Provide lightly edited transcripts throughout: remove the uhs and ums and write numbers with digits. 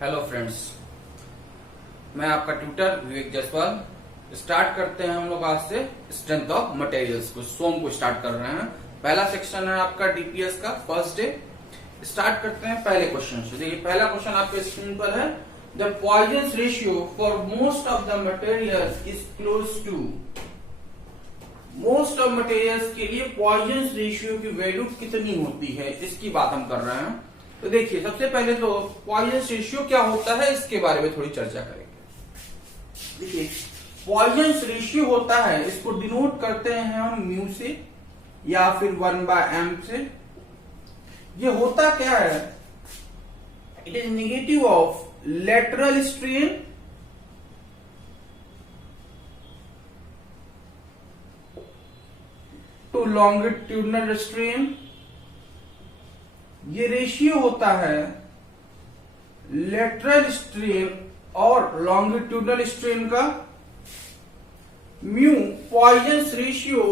Hello friends, मैं आपका tutor विवेक Jaiswal. Start करते हैं हम लोग आज से स्ट्रेंथ ऑफ मटेरियल्स को, सोम को स्टार्ट कर रहे हैं। पहला सेक्शन है आपका डीपीएस का फर्स्ट डे। स्टार्ट करते हैं पहले क्वेश्चन से। देखिए पहला क्वेश्चन आपके स्क्रीन पर है, the Poisson ratio for most of the materials is close to. Most of materials के लिए पॉइजन रेशियो की वैल्यू कितनी होती है, इसकी बात हम कर रहे हैं। तो देखिए सबसे पहले तो पॉइजन रेशियो क्या होता है इसके बारे में थोड़ी चर्चा करेंगे। देखिए पॉइजन रेशियो होता है, इसको डिनोट करते हैं हम म्यू से या फिर 1/m से। ये होता क्या है, it is negative of lateral strain to longitudinal strain. ये रेशियो होता है लेटरल स्ट्रेन और लॉन्गिट्यूडनल स्ट्रेन का। म्यू पॉइजन रेशियो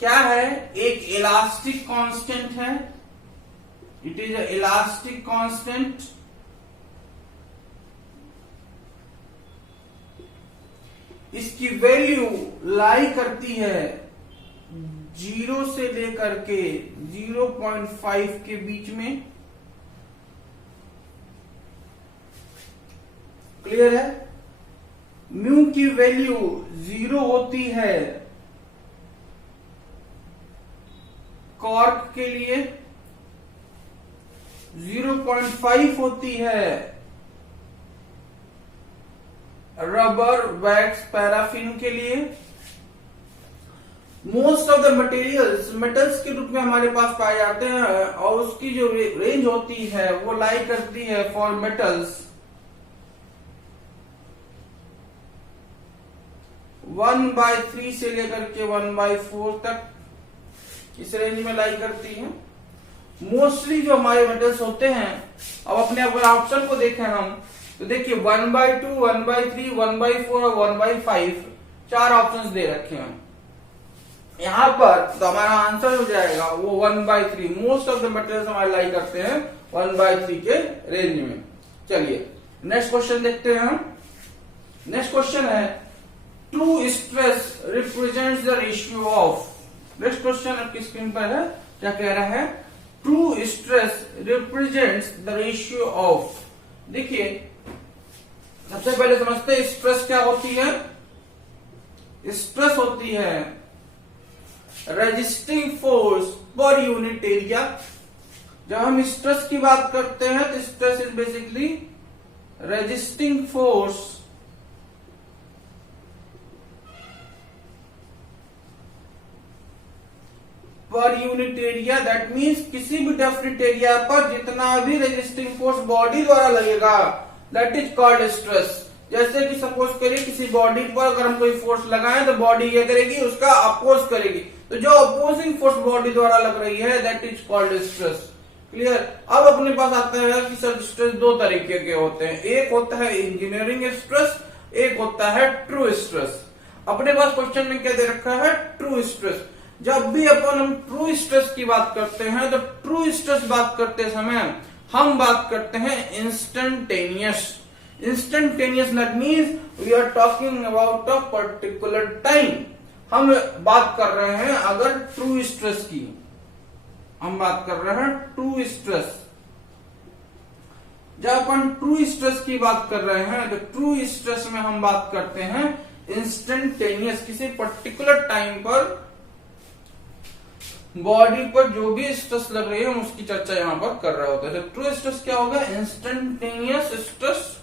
क्या है, एक इलास्टिक कांस्टेंट है। It is a elastic constant. इसकी वैल्यू लाई करती है 0 से लेकर के 0.5 के बीच में। क्लियर है। म्यू की वैल्यू 0 होती है कॉर्क के लिए, 0.5 होती है रबर, वैक्स, पैराफिन के लिए। Most of the materials metals के रूप में हमारे पास पाए जाते हैं और उसकी जो रेंज होती है वो लाई करती है फॉर मेटल्स 1/3 से लेकर के 1/4 तक, इस रेंज में लाई करती है। मोस्टली जो हमारे मेटल्स होते हैं, अब अपने अगर ऑप्शन को देखें हम तो देखिए 1/2, 1/3, 1/4 और 1/5 चार ऑप्शंस दे रखे हैं यहां पर। तो हमारा आंसर हो जाएगा वो 1/3। मोस्ट ऑफ द मटेरियल्स हमारे लाई करते हैं 1/3 के रेंज में। चलिए नेक्स्ट क्वेश्चन देखते हैं हम। नेक्स्ट क्वेश्चन है, true stress represents the ratio of. Next question आपकी स्क्रीन पर है, क्या कह रहा है, true stress represents the ratio of. देखिए सबसे पहले समझते हैं स्ट्रेस क्या होती है। स्ट्रेस होती है resisting force per unit area. जब हम स्ट्रेस की बात करते हैं तो stress is basically resisting force per unit area. That means किसी भी डेफिनेट एरिया पर जितना भी रेजिस्टिंग फोर्स बॉडी द्वारा लगेगा दैट इज कॉल्ड स्ट्रेस। जैसे कि सपोज करिए किसी बॉडी पर अगर हम कोई फोर्स लगाएं तो बॉडी क्या करेगी, उसका अपोज करेगी। तो जो अपोजिंग फोर्स बॉडी द्वारा लग रही है that is called stress. Clear. अब अपने पास आता है कि सर स्ट्रेस दो तरीके के होते हैं, एक होता है इंजीनियरिंग स्ट्रेस, एक होता है ट्रू स्ट्रेस। अपने पास क्वेश्चन में क्या दे रखा है, ट्रू स्ट्रेस। जब भी अपन हम ट्रू स्ट्रेस की बात करते हैं तो ट्रू स्ट्रेस बात करते समय हम बात करते हैं instantaneous. Instantaneous that means we are talking about a particular time. हम बात कर रहे हैं अगर ट्रू स्ट्रेस की, हम बात कर रहे हैं ट्रू स्ट्रेस। जब अपन ट्रू स्ट्रेस की बात कर रहे हैं तो ट्रू स्ट्रेस में हम बात करते हैं इंस्टेंटेनियस, किसी पर्टिकुलर टाइम पर बॉडी पर जो भी स्ट्रेस लग रही है हम उसकी चर्चा यहां पर कर रहे होते हैं। तो ट्रू स्ट्रेस क्या होगा, इंस्टेंटेनियस स्ट्रेस।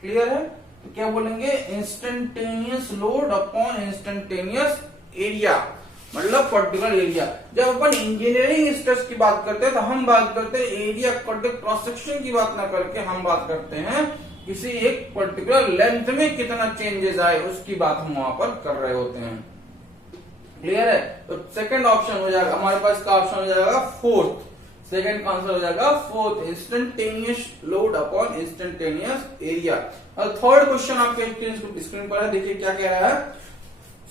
क्लियर है। तो क्या बोलेंगे, instantaneous load upon instantaneous area, मतलब पर्टिकुलर एरिया। जब अपन इंजीनियरिंग स्ट्रेस की बात करते हैं तो हम बात करते हैं एरिया क्रॉस सेक्शन की बात ना करके हम बात करते हैं किसी एक पर्टिकुलर लेंथ में कितना चेंजेस आए उसकी बात हम वहां पर कर रहे होते हैं। क्लियर है। तो सेकंड ऑप्शन हो जाएगा हमारे पास, इसका ऑप्शन हो जाएगा फोर्थ। सेकंड आंसर हो जाएगा fourth, instantaneous load upon instantaneous area. और थर्ड क्वेश्चन आपके स्क्रीन पर है, देखिए क्या कह रहा है,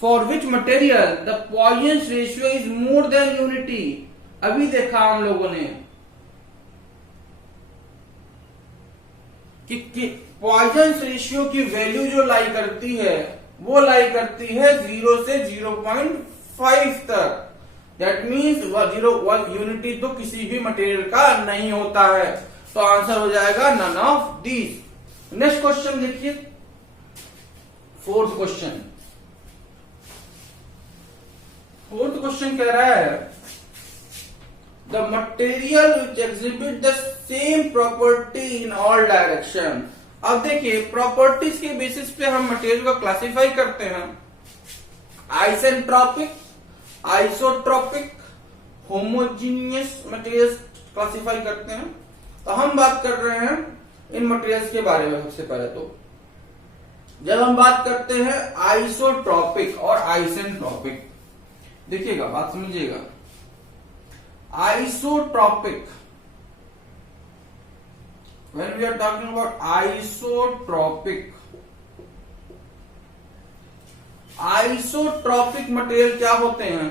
for which material the Poisson ratio is more than unity. अभी देखा हम लोगों ने कि पॉइजन रेशियो की वैल्यू जो लाई करती है वो लाई करती है 0 से 0.5 तक। दैट मीन्स 0.1 यूनिटी तो किसी भी मटेरियल का नहीं होता है। तो आंसर हो जाएगा none of these. Next question देखिए, फोर्थ क्वेश्चन। फोर्थ क्वेश्चन कह रहा है the material which exhibit the same property in all direction. अब देखिए प्रॉपर्टीज के बेसिस पे हम मटेरियल को क्लासिफाई करते हैं, isentropic, isotropic, homogeneous materials classify करते हैं। तो हम बात कर रहे हैं इन मटेरियल्स के बारे में। सबसे पहले तो जब हम बात करते हैं आइसोट्रोपिक और आइसेंट्रोपिक, देखिएगा बात समझिएगा। Isotropic, when we are talking about isotropic material क्या होते हैं?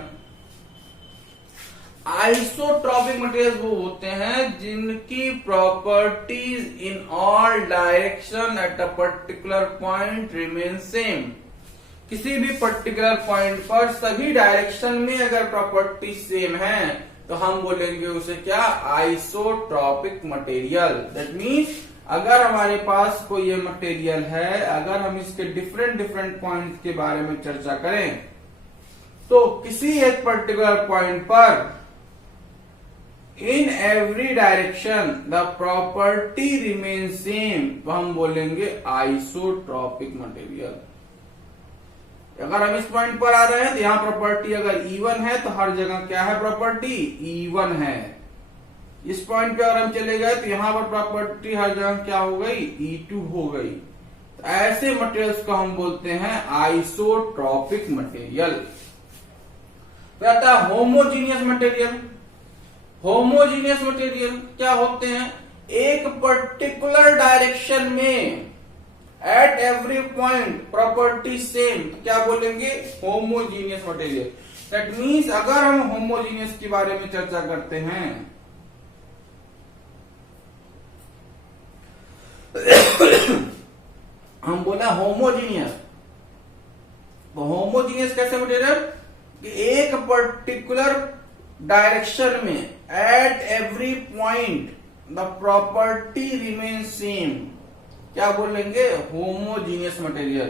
आइसोट्रोपिक मटेरियल वो होते हैं जिनकी properties in all direction at a particular point remain same. किसी भी पर्टिकुलर पॉइंट पर सभी डायरेक्शन में अगर प्रॉपर्टी सेम है तो हम बोलेंगे उसे क्या? Isotropic material. दैट मीन्स अगर हमारे पास कोई ये मटेरियल है, अगर हम इसके डिफरेंट डिफरेंट पॉइंट्स के बारे में चर्चा करें तो किसी एक पर्टिकुलर पॉइंट पर in every direction the property remain same, तो हम बोलेंगे आइसोट्रोपिक मटेरियल। अगर हम इस पॉइंट पर आ रहे हैं तो यहां प्रॉपर्टी अगर E1 है तो हर जगह क्या है? प्रॉपर्टी E1 है। इस पॉइंट पे अगर हम चले गए तो यहां पर प्रॉपर्टी हर जगह क्या हो गई? E2 हो गई। तो ऐसे मटेरियल्स को हम बोलते हैं आइसोट्रोपिक मटेरियल। फिर आता है होमोजीनियस मटेरियल। होमोजीनियस मटेरियल क्या होते हैं? एक पर्टिकुलर डायरेक्शन में at every point property same, क्या बोलेंगे? Homogeneous material. दैट मीन्स अगर हम होमोजीनियस के बारे में चर्चा करते हैं हम बोला होमोजीनियस, तो होमोजीनियस कैसे मटेरियल? कि एक पर्टिकुलर डायरेक्शन में at every point the property remain same, क्या बोलेंगे? Homogeneous material.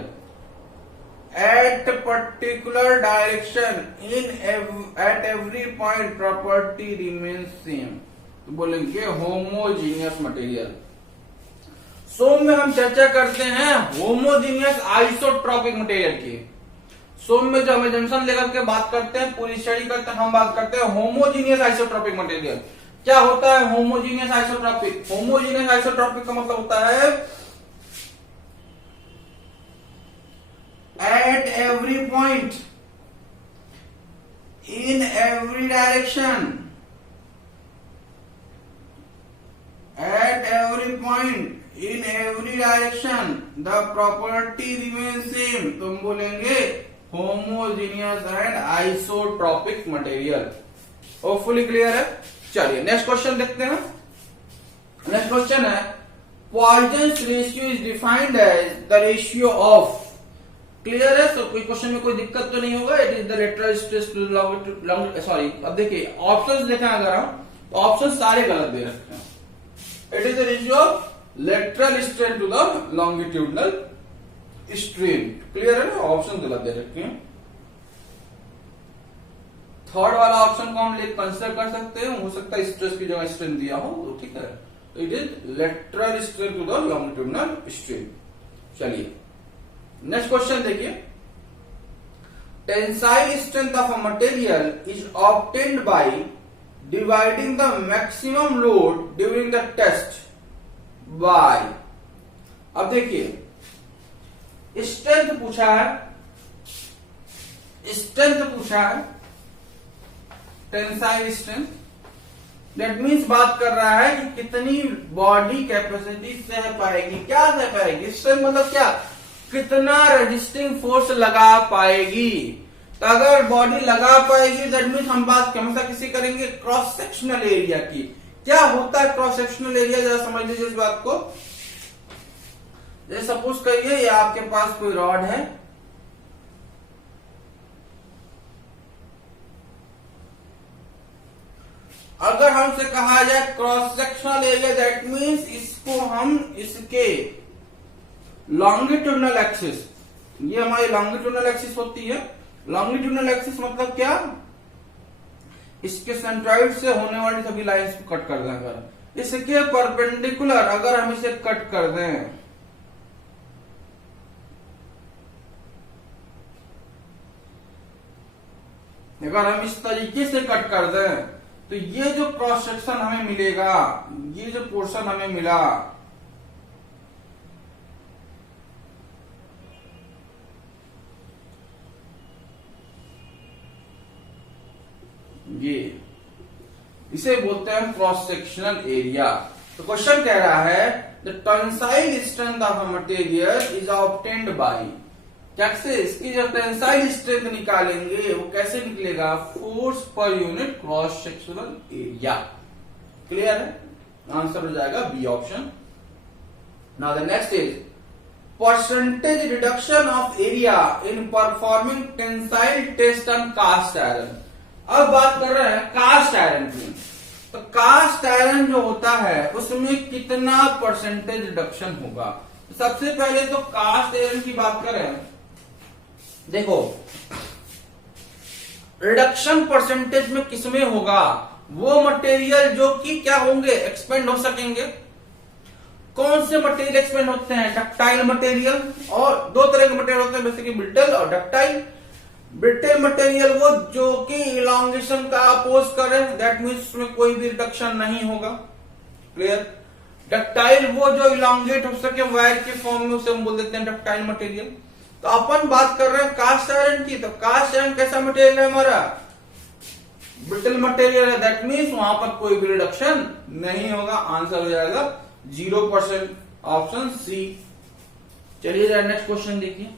At particular direction in at every point property remain same, तो बोलेंगे होमोजीनियस मटेरियल। सोम में हम चर्चा करते हैं होमोजीनियस आइसोट्रोपिक मटेरियल की। सोम में जो हम जंक्शन लेकर के बात करते हैं, पूरी स्टडी करते हैं, हम बात करते हैं होमोजीनियस आइसोट्रोपिक मटेरियल। क्या होता है होमोजीनियस आइसोट्रोपिक? होमोजीनियस आइसोट्रोपिक का मतलब होता है at every point in every direction, at every point in every direction the property remains same, तो हम बोलेंगे homogeneous and isotropic material। Hopefully clear है। चलिए नेक्स्ट क्वेश्चन देखते हैं। नेक्स्ट क्वेश्चन है Poisson ratio is defined as the ratio of. Clear है? तो कोई क्वेश्चन में कोई दिक्कत तो नहीं होगा। It is the lateral stress to long, sorry अब देखिए ऑप्शंस देखें अगर हम तो ऑप्शन सारे गलत दे रखे हैं। It is the ratio of lateral strain to the longitudinal strain. Clear है ना? ऑप्शन गलत दे रखे हैं। थर्ड वाला ऑप्शन को हम कंसिडर कर सकते हैं, हो सकता है स्ट्रेस की जगह स्ट्रेन दिया हो, तो ठीक है। तो it is lateral strain to the longitudinal strain. चलिए नेक्स्ट क्वेश्चन देखिए। Tensile strength of a material is obtained by dividing the maximum load during the test by. अब देखिए स्ट्रेंथ पूछा है, स्ट्रेंथ पूछा है, टेंसाइल स्ट्रेंथ। दैट मीन्स बात कर रहा है कि कितनी बॉडी कैपेसिटी सह पाएगी। क्या सह पाएगी? स्ट्रेंथ मतलब क्या? कितना रेजिस्टिंग फोर्स लगा पाएगी। तो अगर बॉडी लगा पाएगी दैट मीन्स हम बात हमेशा किसी करेंगे क्रॉस सेक्शनल एरिया की। क्या होता है क्रॉस सेक्शनल एरिया? जरा समझ लीजिए इस बात को। जैसे सपोज करिए ये आपके पास कोई रॉड है, अगर हमसे कहा जाए cross sectional area, that means इसको हम इसके लॉन्गिट्यूडनल एक्सिस, ये हमारी लॉन्गिट्यूडनल एक्सिस होती है। लॉन्गिट्यूडनल एक्सिस मतलब क्या, इसके सेंट्रॉइड से होने वाली सभी लाइंस को कट कर दें। अगर इसके परपेंडिकुलर अगर हम इसे कट कर दें, अगर हम इस तरीके से कट कर दें तो ये जो क्रॉस सेक्शन हमें मिलेगा, ये जो पोर्शन हमें मिला, ये इसे बोलते हैं क्रॉस सेक्शनल एरिया। तो क्वेश्चन कह रहा है the tensile strength of a material is obtained bye, कैसे इसकी जो टेंसाइल स्ट्रेंथ निकालेंगे वो कैसे निकलेगा, force per unit cross sectional area. Clear है, आंसर हो जाएगा B option. Now the next is percentage reduction of area in performing tensile test on cast iron. अब बात कर रहे हैं कास्ट आयरन की। तो कास्ट आयरन जो होता है उसमें कितना परसेंटेज रिडक्शन होगा। तो सबसे पहले तो कास्ट आयरन की बात करें, देखो रिडक्शन परसेंटेज में किसमें होगा, वो मटेरियल जो कि क्या होंगे, एक्सपेंड हो सकेंगे। कौन से मटेरियल एक्सपेंड होते हैं, डक्टाइल मटेरियल, और दो तरह के मटेरियल होते हैं बेसिकली ब्रिटल और डक्टाइल। ब्रिटल मटेरियल वो जो कि इलांगेशन का अपोज करे, दैट मीन्स उसमें कोई भी रिडक्शन नहीं होगा। क्लियर। डक्टाइल वो जो इलांगेट हो सके वायर के फॉर्म में, उसे हम बोल देते हैं डक्टाइल मटेरियल। तो अपन बात कर रहे हैं कास्ट आयरन की। तो कास्ट आयरन कैसा मटेरियल है हमारा, ब्रिटल मटेरियल है, दैट मीन्स वहां पर कोई भी रिडक्शन नहीं होगा। आंसर हो जाएगा 0%, ऑप्शन सी। चलिए नेक्स्ट क्वेश्चन देखिए।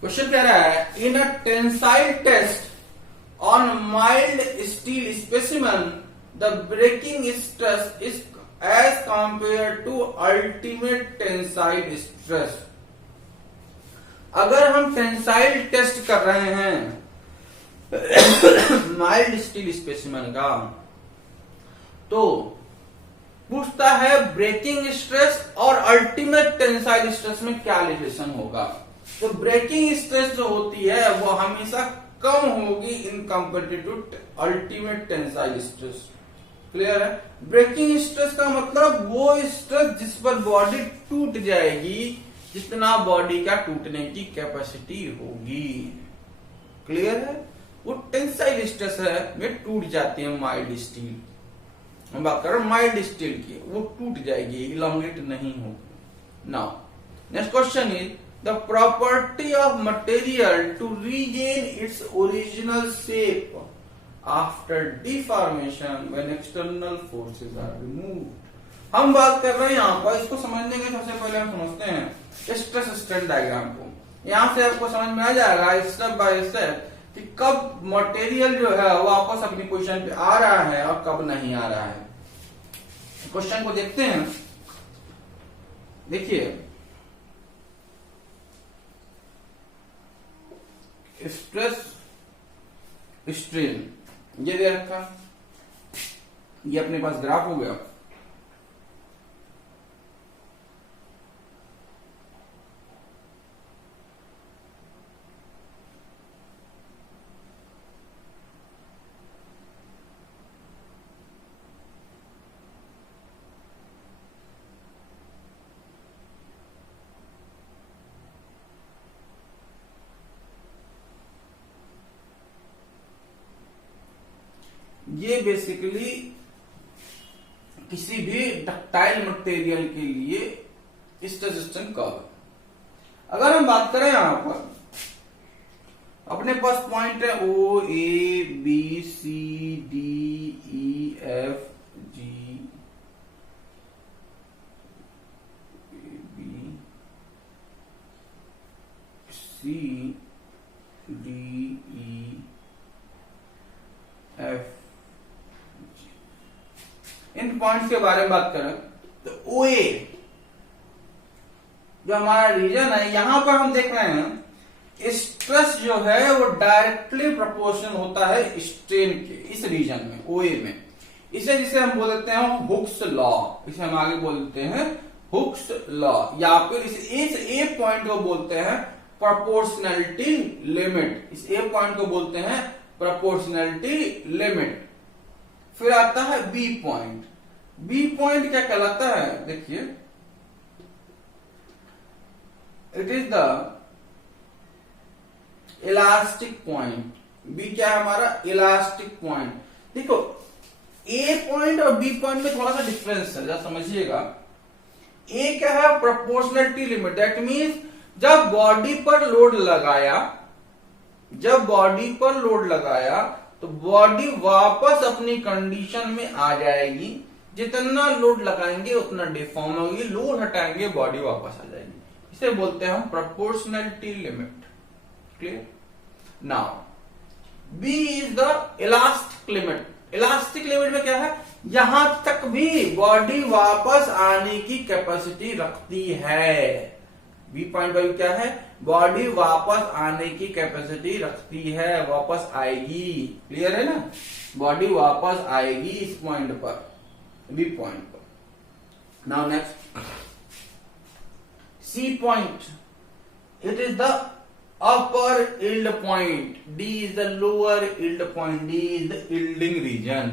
क्वेश्चन कह रहा है in a tensile test on mild steel specimen the breaking stress is as compare to ultimate tensile stress. अगर हम टेंसाइल टेस्ट कर रहे हैं माइल्ड स्टील स्पेसिमेन का, तो पूछता है ब्रेकिंग स्ट्रेस और अल्टीमेट टेंसाइल स्ट्रेस में क्या रिलेशन होगा। तो ब्रेकिंग स्ट्रेस जो होती है वो हमेशा कम होगी in comparative to ultimate tensile stress. Clear है। ब्रेकिंग स्ट्रेस का मतलब वो स्ट्रेस जिस पर बॉडी टूट जाएगी, जितना बॉडी का टूटने की कैपेसिटी होगी। क्लियर है। वो टेंसाइल स्ट्रेस है में टूट जाती है माइल्ड स्टील। हम बात कर रहे हैं माइल्ड स्टील की, वो टूट जाएगी, इलांगेट नहीं होगी। Now next question is the property of material to regain its original shape after deformation when external forces are removed. हम बात कर रहे हैं यहाँ पर, इसको समझने के सबसे पहले हम समझते हैं स्ट्रेस स्ट्रेन डायग्राम को। यहां से आपको समझ में आ जाएगा स्टेप बाय स्टेप कि कब मटेरियल जो है वो वापस अपनी पोजीशन पे आ रहा है और कब नहीं आ रहा है। क्वेश्चन को देखते हैं। देखिए स्ट्रेस स्ट्रेन ये दे रखा, ये अपने पास ग्राफ हो गया। ये बेसिकली किसी भी डक्टाइल मटेरियल के लिए स्ट्रेस स्ट्रेन कर्व। अगर हम बात करें यहां पर अपने पास पॉइंट है O A B C D E F G B C D E F. इन पॉइंट्स के बारे में बात करें तो ओए जो हमारा रीजन है, यहां पर हम देख रहे हैं स्ट्रेस जो है वो डायरेक्टली प्रोपोर्शनल होता है स्ट्रेन के, इस रीजन में ओए में। इसे जिसे हम बोल देते हैं हुक्स लॉ, इसे हम आगे बोल देते हैं हुक्स लॉ, या फिर इस ए पॉइंट को बोलते हैं प्रोपोर्शनैलिटी लिमिट। इस ए पॉइंट को बोलते हैं प्रोपोर्शनैलिटी लिमिट। फिर आता है बी पॉइंट। बी पॉइंट क्या कहलाता है, देखिए it is the elastic point. B क्या है हमारा, इलास्टिक पॉइंट। देखो ए पॉइंट और बी पॉइंट में थोड़ा सा डिफरेंस है, जरा समझिएगा। ए क्या है, प्रोपोर्शनलिटी लिमिट। दैट मीन्स जब बॉडी पर लोड लगाया, जब बॉडी पर लोड लगाया तो बॉडी वापस अपनी कंडीशन में आ जाएगी। जितना लोड लगाएंगे उतना डिफॉर्म होगी, लोड हटाएंगे बॉडी वापस आ जाएगी। इसे बोलते हैं हम proportionality limit. Clear? Now B is the elastic limit. Elastic limit में क्या है, यहां तक भी बॉडी वापस आने की कैपेसिटी रखती है। बी पॉइंट वैल्यू क्या है, बॉडी वापस आने की कैपेसिटी रखती है, वापस आएगी। क्लियर है ना, बॉडी वापस आएगी इस पॉइंट पर, बी पॉइंट पर। Now next C point, it is the upper yield point, D is the lower yield point, D is the yielding region,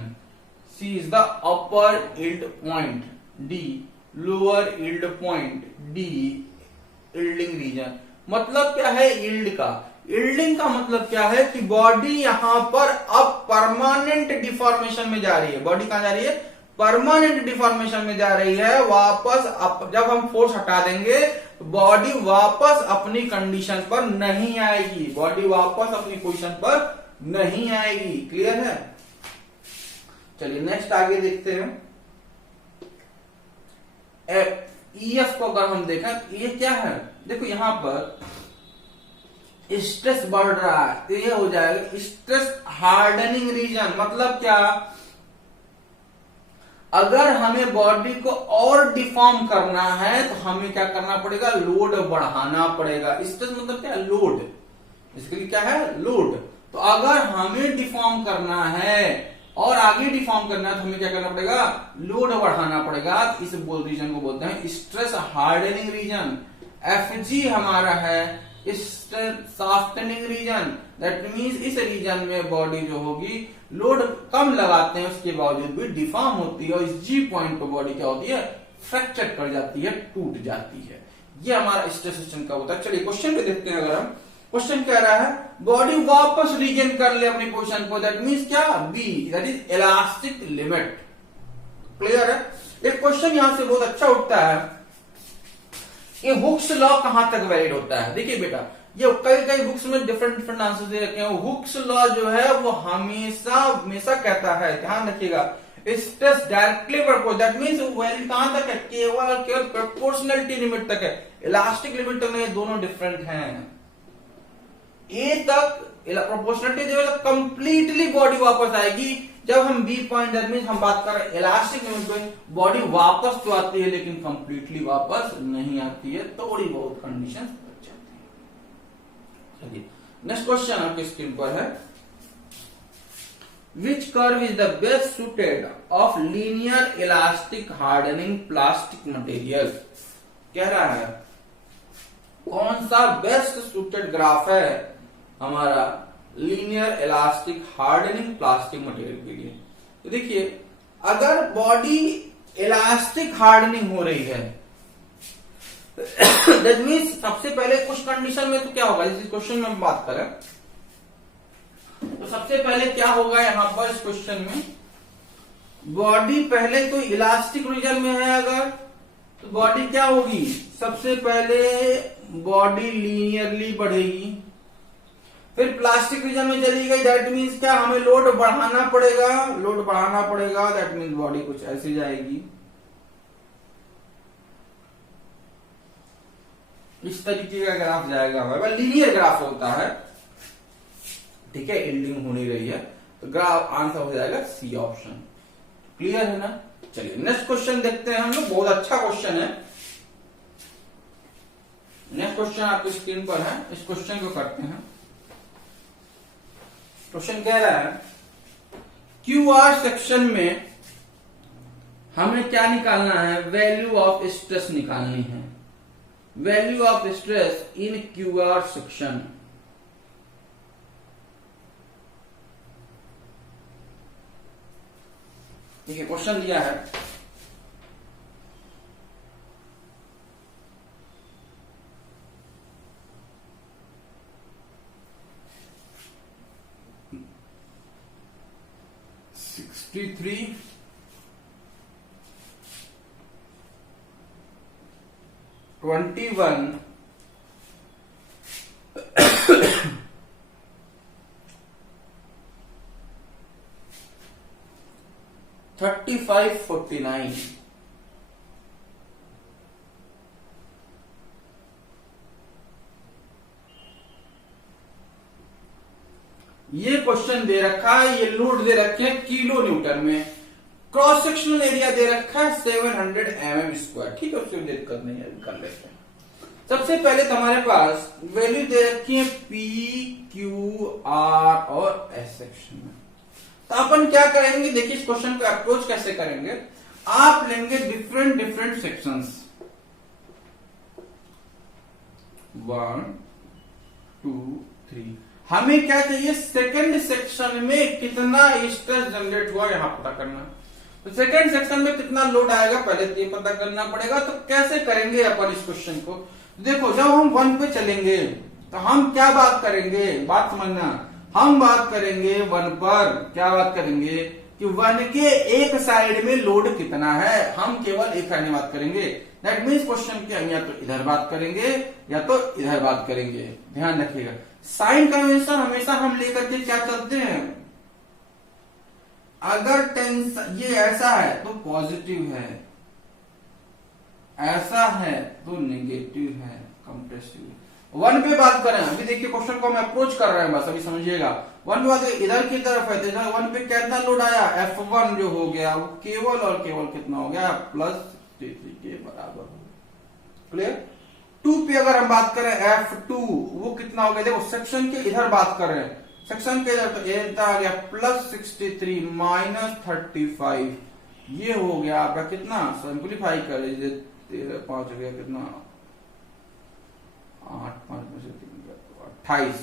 C is the upper yield point, D lower yield point, D yielding region। मतलब क्या है yield का, yielding का मतलब क्या है कि body यहां पर अब परमानेंट डिफॉर्मेशन में जा रही है। बॉडी कहां जा रही है, परमानेंट डिफॉर्मेशन में जा रही है। वापस जब हम फोर्स हटा देंगे बॉडी वापस अपनी कंडीशन पर नहीं आएगी, बॉडी वापस अपनी पोजीशन पर नहीं आएगी। क्लियर है? चलिए नेक्स्ट आगे देखते हैं। ईएफ को अगर हम देखें, ये क्या है, देखो यहां पर स्ट्रेस बढ़ रहा है तो ये हो जाएगा स्ट्रेस हार्डनिंग रीजन। मतलब क्या, अगर हमें बॉडी को और डिफॉर्म करना है तो हमें क्या करना पड़ेगा, लोड बढ़ाना पड़ेगा। स्ट्रेस मतलब क्या, लोड, इसके लिए क्या है, लोड। तो अगर हमें डिफॉर्म करना है और आगे डिफॉर्म करना है तो हमें क्या करना पड़ेगा, लोड बढ़ाना पड़ेगा। इस रीजन को बोलते हैं स्ट्रेस हार्डनिंग रीजन। एफजी हमारा है stress softening region. That means इस रीजन में बॉडी जो होगी लोड कम लगाते हैं उसके बावजूद भी डिफॉर्म होती है, और इस जी पॉइंट पर बॉडी क्या होती है, फ्रैक्चर कर जाती है, टूट जाती है। ये हमारा स्ट्रेस सिस्टम का होता है। चलिए क्वेश्चन पे देखते हैं। अगर हम क्वेश्चन कह रहा है बॉडी वापस रीगेन कर ले अपनी पोजीशन को, दैट मीन्स क्या, B, that is elastic limit. Clear है? एक क्वेश्चन यहां से बहुत अच्छा उठता है, ये हुक्स लॉ कहां तक वैलिड होता है। देखिए बेटा, ये कई बुक्स में डिफरेंट आंसर दे रखे हैं। हुक्स लॉ जो है वो हमेशा कहता है, ध्यान रखिएगा, stress directly proportional, that means valid कहां तक है, केवल प्रोपोर्शनलिटी लिमिट तक है, इलास्टिक लिमिट तक नहीं, दोनों डिफरेंट हैं। ए तक प्रोपोर्शनलिटी जो है कंप्लीटली बॉडी वापस आएगी। जब हम बी पॉइंट, दैट मींस हम बात कर रहे हैं इलास्टिक लिमिट पे, बॉडी वापस तो आती है लेकिन कंप्लीटली वापस नहीं आती है, थोड़ी बहुत कंडीशन बच जाती है। चलिए नेक्स्ट क्वेश्चन आपके स्क्रीन पर है, which curve is the best suited of linear elastic hardening plastic material. कह रहा है कौन सा बेस्ट सुटेड ग्राफ है हमारा linear elastic hardening plastic material के लिए। तो देखिए, अगर बॉडी इलास्टिक हार्डनिंग हो रही है दैट मीन्स सबसे पहले कुछ कंडीशन में तो क्या होगा, इस क्वेश्चन में हम बात करें तो सबसे पहले क्या होगा यहां पर इस क्वेश्चन में, बॉडी पहले तो इलास्टिक रीजन में है अगर, तो बॉडी क्या होगी, सबसे पहले बॉडी लीनियरली बढ़ेगी, फिर प्लास्टिक रीजन में चली गई, दैट मीन्स क्या, हमें लोड बढ़ाना पड़ेगा, लोड बढ़ाना पड़ेगा, दैट मीन्स बॉडी कुछ ऐसी जाएगी, इस तरीके का ग्राफ जाएगा हमारा, लीनियर ग्राफ होता है, ठीक है, यील्डिंग हो नहीं रही है, तो ग्राफ आंसर हो जाएगा सी ऑप्शन। क्लियर है ना? चलिए नेक्स्ट क्वेश्चन देखते हैं हम लोग, बहुत अच्छा क्वेश्चन है। नेक्स्ट क्वेश्चन आपकी स्क्रीन पर है, इस क्वेश्चन को करते हैं। क्वेश्चन कह रहा है क्यूआर सेक्शन में हमें क्या निकालना है, वैल्यू ऑफ स्ट्रेस निकालनी है, value of stress in QR section. ठीक है, क्वेश्चन दिया है थ्री 21 3549। ये क्वेश्चन दे रखा है, ये लोड दे रखे हैं किलो न्यूटन में, क्रॉस सेक्शनल एरिया दे रखा है 700 mm²। ठीक है, उससे दिक्कत नहीं है, कर लेते हैं। सबसे पहले तो हमारे पास वैल्यू दे रखी है पी क्यू आर और एस सेक्शन में। तो अपन क्या करेंगे, देखिए इस क्वेश्चन को अप्रोच कैसे करेंगे। आप लेंगे डिफरेंट सेक्शंस, 1 2 3। हमें क्या चाहिए, सेकंड सेक्शन में कितना स्ट्रेस जनरेट हुआ यहां पता करना। तो सेकंड सेक्शन में कितना लोड आएगा पहले तो ये पता करना पड़ेगा। तो कैसे करेंगे अपन इस क्वेश्चन को, देखो जब हम 1 पे चलेंगे तो हम क्या बात करेंगे, बात समझना, हम बात करेंगे 1 पर, क्या बात करेंगे कि 1 के एक साइड में लोड कितना है, हम केवल एक साइड में बात करेंगे। दैट मीन्स क्वेश्चन के या तो इधर बात करेंगे या तो इधर बात करेंगे। ध्यान रखिएगा, साइन कन्वेंशन हमेशा हम लेकर के क्या चलते हैं, अगर टेंशन ये ऐसा है तो पॉजिटिव है, ऐसा है तो नेगेटिव है, कंप्रेसिव। 1 पे बात करें, अभी देखिए क्वेश्चन को हम अप्रोच कर रहे हैं, बस अभी समझिएगा। 1 पे बात इधर की तरफ है, तो इधर 1 पे कितना लोड आया, F1 जो हो गया वो केवल और केवल कितना हो गया, +33 के बराबर हो गया। क्लियर। 2 पे अगर हम बात करें F2 वो कितना हो गया, देखो सेक्शन के इधर बात कर रहे हैं, सेक्शन के इधर तो ये आ गया +63 -35, ये हो गया आपका कितना, सिंप्लीफाई कर लीजिए, 13 5 हो गया कितना, 8 5 में से 28।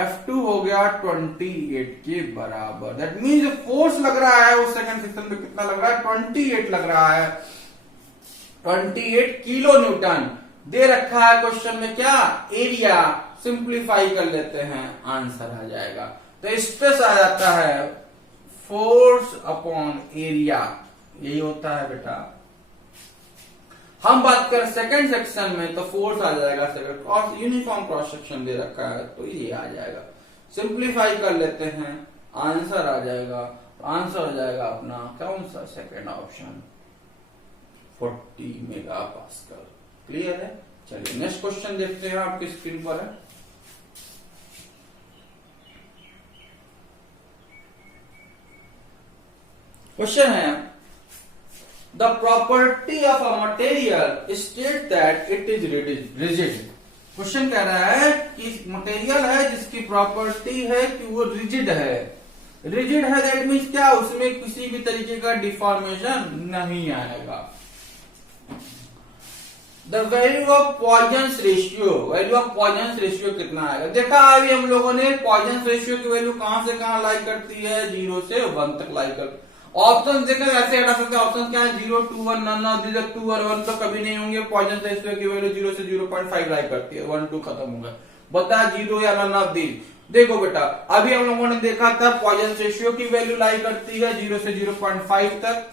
F2 हो गया 28 के बराबर। दैट मीन्स फोर्स लग रहा है उस सेकंड सेक्शन में कितना लग रहा है, 28 लग रहा है, 28 किलो न्यूटन दे रखा है क्वेश्चन में। क्या एरिया, सिंप्लीफाई कर लेते हैं, आंसर आ जाएगा। तो स्ट्रेस आ जाता है फोर्स अपॉन एरिया, यही होता है बेटा। हम बात करें सेकंड सेक्शन में तो फोर्स आ जाएगा सेकंड, और यूनिफॉर्म क्रॉस सेक्शन दे रखा है तो ये आ जाएगा। सिंप्लीफाई कर लेते हैं, आंसर आ जाएगा। तो आंसर हो जाएगा अपना कौन सा, सेकंड ऑप्शन 40 मेगापास्कल। क्लियर है। चलिए नेक्स्ट क्वेश्चन देखते हैं, आपकी स्क्रीन पर है। क्वेश्चन है the property of a material state that it is rigid. Question कह रहा है कि मटेरियल है जिसकी प्रॉपर्टी है कि वो रिजिड है। रिजिड है दैट मीन्स क्या, उसमें किसी भी तरीके का डिफॉर्मेशन नहीं आएगा। The value of Poisson's ratio, value of Poisson's ratio कितना आएगा। देखा अभी हम लोगों ने पॉइजन्स रेशियो की वैल्यू कहां से कहां लाई करती है, 0 से 1 तक लाई करती है। ऑप्शन देखा ऐसे हटा सकते हैं, ऑप्शन क्या है 0 2 1 नन ऑफ दीज 2 और 1 तो कभी नहीं होंगे। पॉइजन रेशियो की वैल्यू 0 से 0.5 लाई करती है, 1 2 खत्म होगा। बता 0 या नन ऑफ दीज। देखो बेटा अभी हम लोगों ने देखा था पॉइजन रेशियो की वैल्यू लाई करती है 0 से 0.5 तक।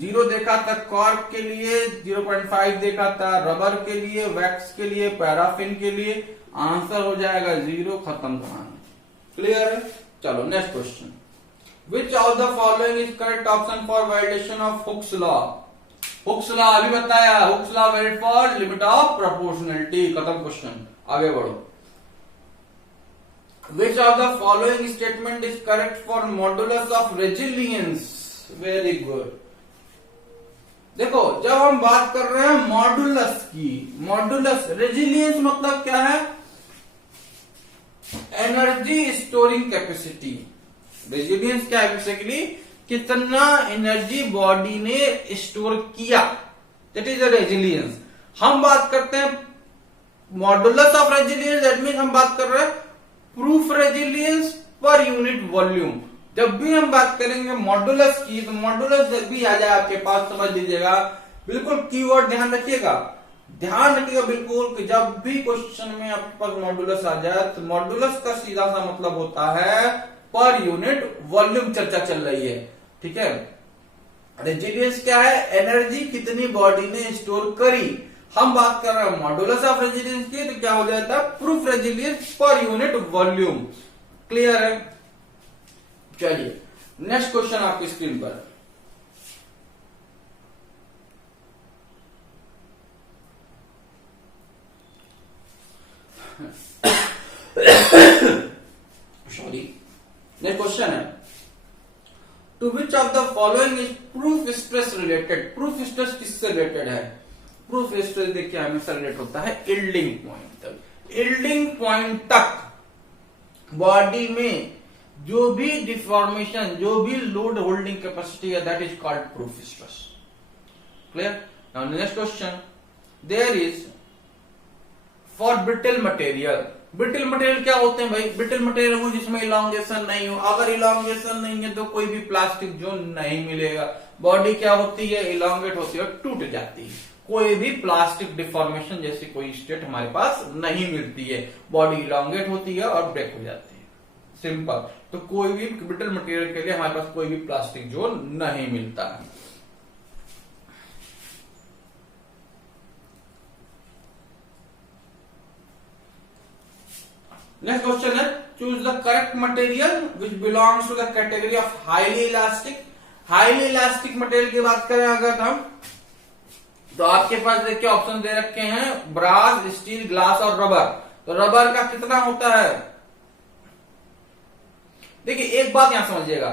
0 देखा था कॉर्क के लिए, 0.5 देखा था रबर के लिए, वैक्स के लिए, पैराफिन के लिए। आंसर हो जाएगा 0, खत्म कहानी। क्लियर है। चलो next question, which of the following is correct option for violation of Hooke's law. Hooks law अभी बताया, Hooke's law valid for limit of proportionality. खत्म क्वेश्चन, आगे बढ़ो। Which of the following statement is correct for modulus of resilience? Very good. देखो जब हम बात कर रहे हैं मॉडुलस की, मॉडुलस रेजिलियंस मतलब क्या है? Energy storing capacity. रेजिलियंस क्या है? बेसिकली कितना एनर्जी बॉडी ने स्टोर किया, दैट इज अ रेजिलियंस। हम बात करते हैं modulus of resilience, that mean हम बात कर रहे हैं proof resilience per unit volume. जब भी हम बात करेंगे मॉडुलस की, तो मॉडुलस जब भी आ जाए आपके पास समझ लीजिएगा, बिल्कुल कीवर्ड ध्यान रखिएगा, बिल्कुल कि जब भी क्वेश्चन में आपके पास मॉडुलस आ जाए तो मॉडुलस का सीधा सा मतलब होता है पर यूनिट वॉल्यूम चर्चा चल रही है, ठीक है। रेजिलियंस क्या है? एनर्जी कितनी बॉडी ने स्टोर करी। हम बात कर रहे हैं मॉडुलस ऑफ रेजिलियंस की, तो क्या हो जाता है? Proof resilience per unit volume. Clear है? चलिए नेक्स्ट क्वेश्चन आपकी स्क्रीन पर। सॉरी, नेक्स्ट क्वेश्चन है to which of the following is proof stress related. Proof stress किससे रिलेटेड है? प्रूफ स्ट्रेस देखिए हमेशा रिलेट होता है यील्डिंग पॉइंट तक। यील्डिंग पॉइंट तक बॉडी में जो भी डिफॉर्मेशन, जो भी लोड होल्डिंग कैपेसिटी है, that is called proof stress. Clear? Now next question, there is for brittle material. Brittle material क्या होते हैं भाई? ब्रिटल मटेरियल वो जिसमें इलांगेशन नहीं हो। अगर इलांगेशन नहीं है तो कोई भी प्लास्टिक जो नहीं मिलेगा। बॉडी क्या होती है? इलांगेट होती है, टूट जाती है। कोई भी प्लास्टिक डिफॉर्मेशन जैसी कोई स्टेट हमारे पास नहीं मिलती है। बॉडी इलांगेट होती है और ब्रेक हो जाती है, सिंपल। तो कोई भी ब्रिटल मटेरियल के लिए हमारे पास कोई भी प्लास्टिक जोन नहीं मिलता है। नेक्स्ट क्वेश्चन है choose the correct material which belongs to the category of highly elastic. Highly elastic material की बात करें अगर हम, तो आपके पास देखिए ऑप्शन दे रखे हैं ब्रास, स्टील, ग्लास और रबर। तो रबर का कितना होता है? देखिए एक बात यहां समझिएगा,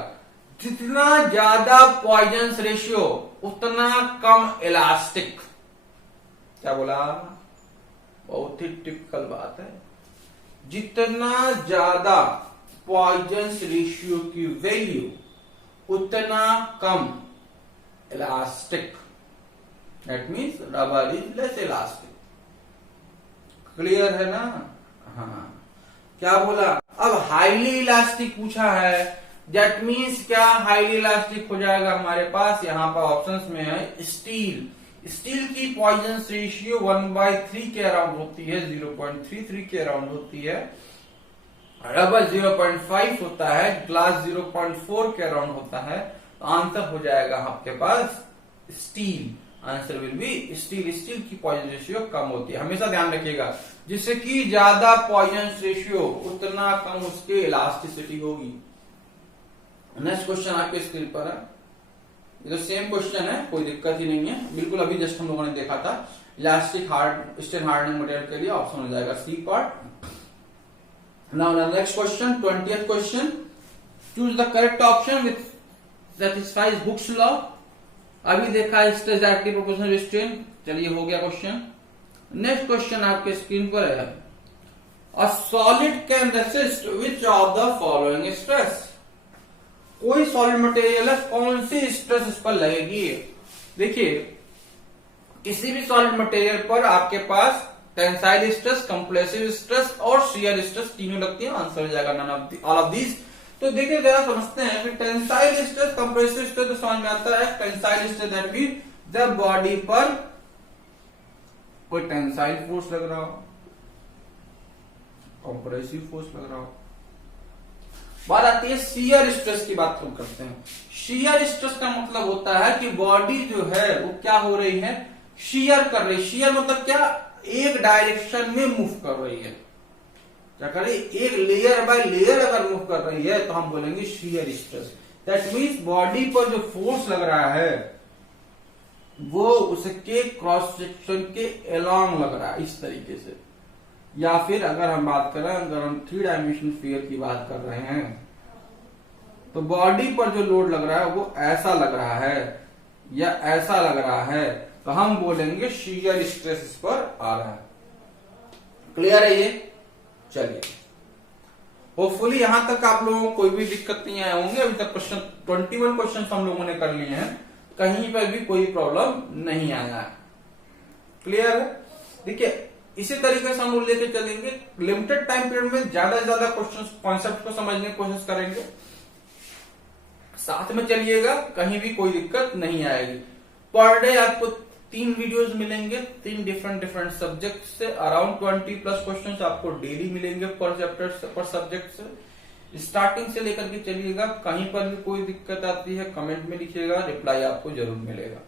जितना ज्यादा पॉइजन रेशियो उतना कम इलास्टिक। क्या बोला? बहुत ही टिपिकल बात है। जितना ज्यादा पॉइजन रेशियो की वैल्यू उतना कम elastic, that means rubber is less elastic. Clear है ना? हाँ, क्या बोला? अब हाईली इलास्टिक पूछा है, दैट मीन्स क्या हाईली इलास्टिक हो जाएगा हमारे पास? यहां पर ऑप्शंस में है स्टील। स्टील की पॉइजन रेशियो 1/3 के अराउंड होती है, 0.33 के अराउंड होती है। रबर 0.5 होता है, ग्लास 0.4 के अराउंड होता है। तो आंसर हो जाएगा आपके पास steel. Answer will be steel. Steel की पॉइजन रेशियो कम होती है, हमेशा ध्यान रखिएगा। जिससे कि ज्यादा पॉइजन रेशियो उतना कम उसकी इलास्टिसिटी होगी। नेक्स्ट क्वेश्चन आपके स्क्रीन पर है, ये तो सेम क्वेश्चन है, कोई दिक्कत ही नहीं है, बिल्कुल अभी जस्ट हम लोगों ने देखा था। Elastic hard strain hardening material के लिए ऑप्शन हो जाएगा C part. Now next question, 20th question, choose the correct option with satisfies Hooke's law. अभी देखा स्ट्रेस डायरेक्टली प्रोपोर्शनल स्ट्रेन, चलिए हो गया क्वेश्चन। नेक्स्ट क्वेश्चन आपके स्क्रीन पर है, a solid can resist which of the following stress. कोई solid material है, कौन सी स्ट्रेस इस पर लगेगी? देखिए किसी भी सॉलिड मटेरियल पर आपके पास टेंसाइल स्ट्रेस, कंप्रेसिव स्ट्रेस और शियर स्ट्रेस तीनों लगती है। आंसर हो जाएगा none of all of these. तो देखिए जरा समझते हैं कि टेंसाइल स्ट्रेस, कंप्रेसिव स्ट्रेस तो समझ में आता है। टेंसाइल स्ट्रेस दैट मीन जब बॉडी पर कोई टेंसाइल फोर्स लग रहा हो, कंप्रेसिव फोर्स लग रहा हो। बात आती है शियर स्ट्रेस की, बात हम करते हैं। शियर स्ट्रेस का मतलब होता है कि बॉडी जो है वो क्या हो रही है? शियर कर रही है। शियर मतलब क्या? एक डायरेक्शन में मूव कर रही है। क्या कर रही है? एक लेयर बाय लेयर अगर मूव कर रही है तो हम बोलेंगे shear stress. That means body पर जो फोर्स लग रहा है वो उसके क्रॉस सेक्शन के अलोंग लग रहा है, इस तरीके से। या फिर अगर हम बात करें, अगर हम 3 डायमेंशन स्फीयर की बात कर रहे हैं तो बॉडी पर जो लोड लग रहा है वो ऐसा लग रहा है या ऐसा लग रहा है, तो हम बोलेंगे शियर स्ट्रेस इस पर आ रहा है। क्लियर है ये? चलिए, होपफुली यहां तक आप लोगों को कोई भी दिक्कत नहीं आए होंगे। अभी तक 21 क्वेश्चन हम लोगों ने कर लिए हैं, कहीं पर भी कोई प्रॉब्लम नहीं आया है। क्लियर है? देखिए, इसी तरीके से हम लोग लेके चलेंगे। लिमिटेड टाइम पीरियड में ज्यादा से ज्यादा क्वेश्चन कॉन्सेप्ट को समझने की कोशिश करेंगे, साथ में चलिएगा, कहीं भी कोई दिक्कत नहीं आएगी। पर डे आपको 3 वीडियोस मिलेंगे, 3 डिफरेंट सब्जेक्ट से। अराउंड 20+ क्वेश्चंस आपको डेली मिलेंगे पर चैप्टर पर सब्जेक्ट से। स्टार्टिंग से लेकर के चलिएगा, कहीं पर भी कोई दिक्कत आती है कमेंट में लिखिएगा, रिप्लाई आपको जरूर मिलेगा।